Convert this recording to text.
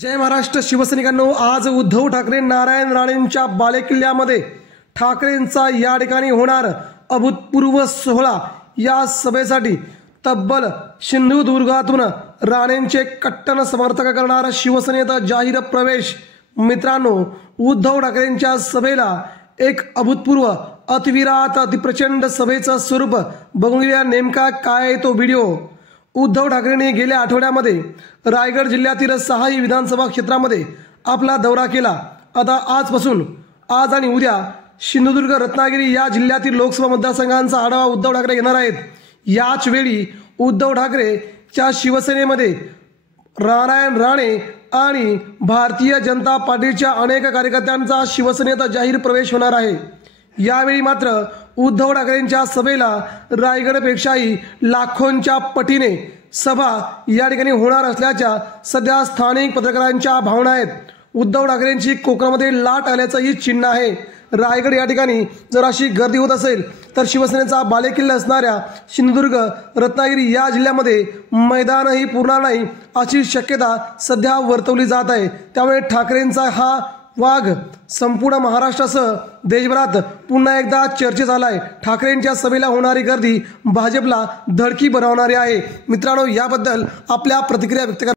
जय महाराष्ट्र शिवसैनिकांनो, आज उद्धव ठाकरे नारायण राणेंच्या बालेकिल्ल्यामध्ये ठाकरेंचा या ठिकाणी होणार अभूतपूर्व सोहळा। या सभेसाठी तब्बल सिंधुदुर्गातून राणेंचे कट्टर समर्थक करणार शिवसेनेत जाहीर प्रवेश। मित्रांनो, उद्धव ठाकरेंच्या सभेला एक अभूतपूर्व अतिविरात अतिप्रचंड सभेचं स्वरूप बघून घेऊया। नेमका काय तो व्हिडिओ। उद्धव ठाकरेंनी गेल्या आठवड्यामध्ये रायगड जिल्ह्यातील 6 विधानसभा क्षेत्रामध्ये आपला दौरा केला। आता आजपासून आज आणि उद्या सिंधुदुर्ग रत्नागिरी या जिल्ह्यातील लोकसभा मतदारसंघांचा आढावा उद्धव ठाकरे घेणार आहेत। याच वेळी उद्धव ठाकरेच्या शिवसेनेमध्ये नारायण राणे आणि भारतीय जनता पार्टीच्या अनेक कार्यकर्त्यांचा शिवसेनेत जाहीर प्रवेश होणार आहे। यावेळी मात्र उद्धव ठाकरेंच्या सभेला रायगडपेक्षाही लाखोंच्या पटीने सभा या ठिकाणी होणार असल्याच्या सध्या स्थानिक पत्रकारांच्या भावना आहेत। उद्धव ठाकरेंची कोकणामध्ये लाट आल्याचंही चिन्ह आहे। रायगड या ठिकाणी जर अशी गर्दी होत असेल तर शिवसेनेचा बालेकिल्ला असणाऱ्या सिंधुदुर्ग रत्नागिरी या जिल्ह्यामध्ये मैदानही पुरणार नाही अशी शक्यता सध्या वर्तवली जात आहे। त्यामुळे ठाकरेंचा हा वाघ संपूर्ण महाराष्ट्रासह देशभरात पुन्हा एकदा चर्चेत आलाय। ठाकरेंच्या सभेला होणारी गर्दी भाजपला धडकी बनवणारी आहे। मित्रांनो, याबद्दल आपल्या प्रतिक्रिया व्यक्त करा।